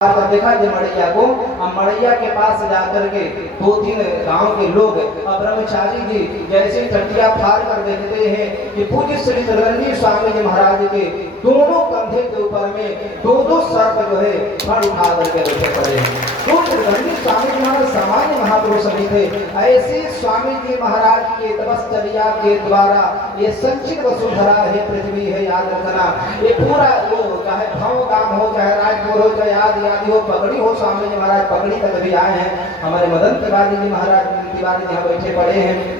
देखा ये मड़ैया को, अब मड़ैया के पास जाकर के दो तीन गांव के लोग अब ब्रह्मचारी जी जैसे टटिया फाड़ कर देखते हैं कि पूज्य श्री त्रिवेणी स्वामी जी महाराज के दोनों कंधे के ऊपर में दो दो सर्प जो है फड़ उठा करके बैठे पड़े हैं। तो त्रिवेणी स्वामी जी महाराज सामान्य महापुरुष नहीं थे, ऐसे स्वामी जी महाराज के तपश्चर्या के द्वारा ये संचित वसुंधरा है, पृथ्वी है, याद रखना। ये पूरा वो चाहे भाव काम हो, चाहे राजपुर हो, चाहे आदि आदि हो, पगड़ी हो, स्वामी जी महाराज पगड़ी तक भी आए हैं। हमारे मदन तिवारी जी महाराज तिवारी जी यहाँ बैठे पड़े हैं।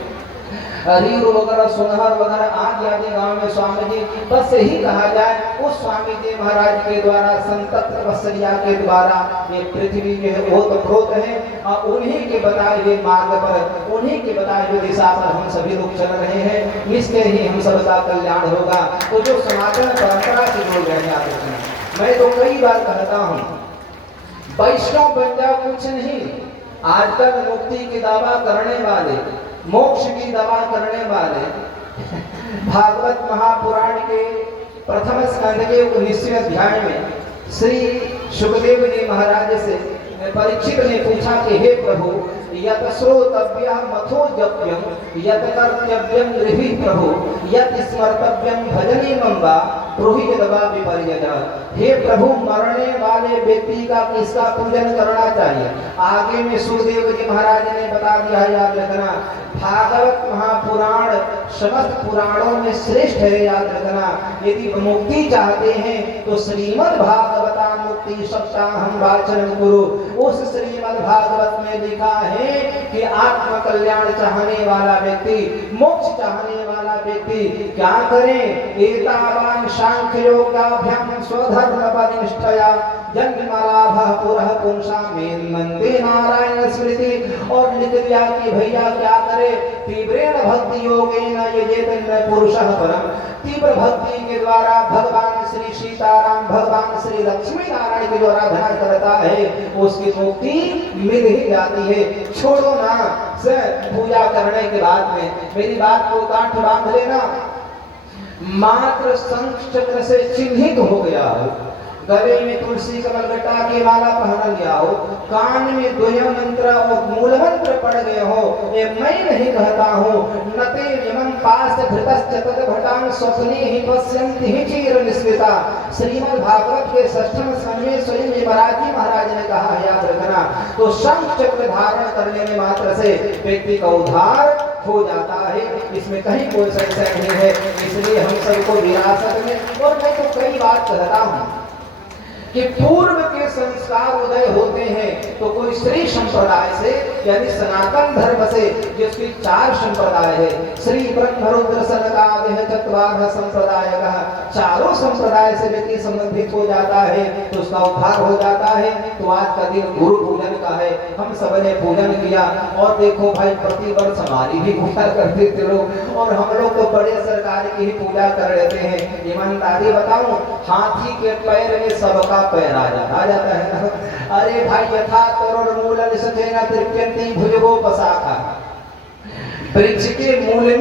रीरू वगैरह सुनहर वगैरह आदि आदि गांव में स्वामी जी, बस यही कहा जाए उस स्वामी जी महाराज के द्वारा संतप्त तपस्या के द्वारा ये पृथ्वी जो है वो तो प्रोत है और उन्हीं के बताए हुए मार्ग पर, उन्हीं के बताए हुए दिशा पर हम सभी लोग चल रहे हैं। निश्चय ही हम सबका कल्याण होगा। तो जो सनातन परंपरा से जुड़ गए हैं, मैं तो कई बार कहता हूँ वैष्णव बन जाओ कुछ नहीं, आजकल मुक्ति की दावा करने वाले, मोक्ष की दावा करने वाले भागवत महापुराण के प्रथम स्कंद के 19वें अध्याय में श्री सुखदेव जी महाराज से परीक्षित ने पूछा कि हे प्रभु, यत श्रोतव्यः मथोजप्यं यत कर्तव्यं गृही प्रभु यत स्मर्तव्यं भजनीयं वा ब्रूहि यद्वा विपर्ययः। हे प्रभु, मरने वाले व्यक्ति का किसका पूजन करना चाहिए? आगे में सुखदेव जी महाराज ने बता दिया, याद रखना। भागवत महापुराण समस्त पुराणों में श्रेष्ठ है, याद रखना। यदि मुक्ति चाहते हैं तो श्रीमद् भागवता मुक्ति सप्ताहं वाचनं कुरु। उस श्रीमद् भागवत में लिखा है कि आत्म कल्याण चाहने वाला व्यक्ति, मोक्ष चाहने वाला व्यक्ति क्या करे? एतावान सांख्य योगाभ्याम स्वधर्म पदनिष्ठया जन्मलाभः पुरः पुंसामेन मंदे नारायण स्मृति। और लिख दिया कि भैया क्या करे? तीव्रेण भक्ति योगेन यजेत पुरुषः परम। तीव्र भक्ति के द्वारा भगवान श्री सीताराम, भगवान श्री लक्ष्मी नारायण की जो आराधना करता है उसकी मुक्ति मिल ही जाती है। छोड़ो ना से पूजा करने के बाद में मेरी बात को गांठ बांध लेना। मात्र शंख चक्र से चिन्हित हो गया हो, गले में तुलसी कमल गट्टा की माला पहन लिया हो, कान में द्वय मंत्र और मूल मंत्र पढ़ गए हो, ये मैं नहीं कहता हूँ। नते यमं पास धृतश्चतत भटान स्वप्ने ही पश्यन्ति ही चिर निस्मिता। श्रीमद् भागवत के 6वें स्कंद में स्वयं जी महाराज ने कहा है, याद रखना। तो शंख चक्र धारण कर लेने मात्र से व्यक्ति का उद्धार हो जाता है, इसमें कहीं कोई संशय नहीं है। इसलिए हम सबको विरासत में, और मैं तो कई बात कहता हूँ कि पूर्व के संस्कार उदय होते हैं तो कोई श्री संप्रदाय से यानी सनातन धर्म से, जिसकी 4 संप्रदाय है, श्री ब्रह्म रुद्र सनकादि चत्वारः संप्रदायः, चारों संप्रदाय से व्यक्ति संबंधित हो जाता है तो उसका उद्धार हो जाता है। तो आज का दिन गुरु पूजन का है, हम सब ने पूजन किया। और देखो भाई, प्रतिवर्ष हमारी भी पूजा करते थे लोग, और हम लोग तो बड़े सरकार की ही पूजा कर लेते हैं। ईमानदारी बताऊं, हाथी के पैर में सबका पैर आ जाता है ना। अरे भाई, यथा तरुण मूल निषचेन तृप्यन्ति भुजगोपशाखा, वृक्ष के मूल में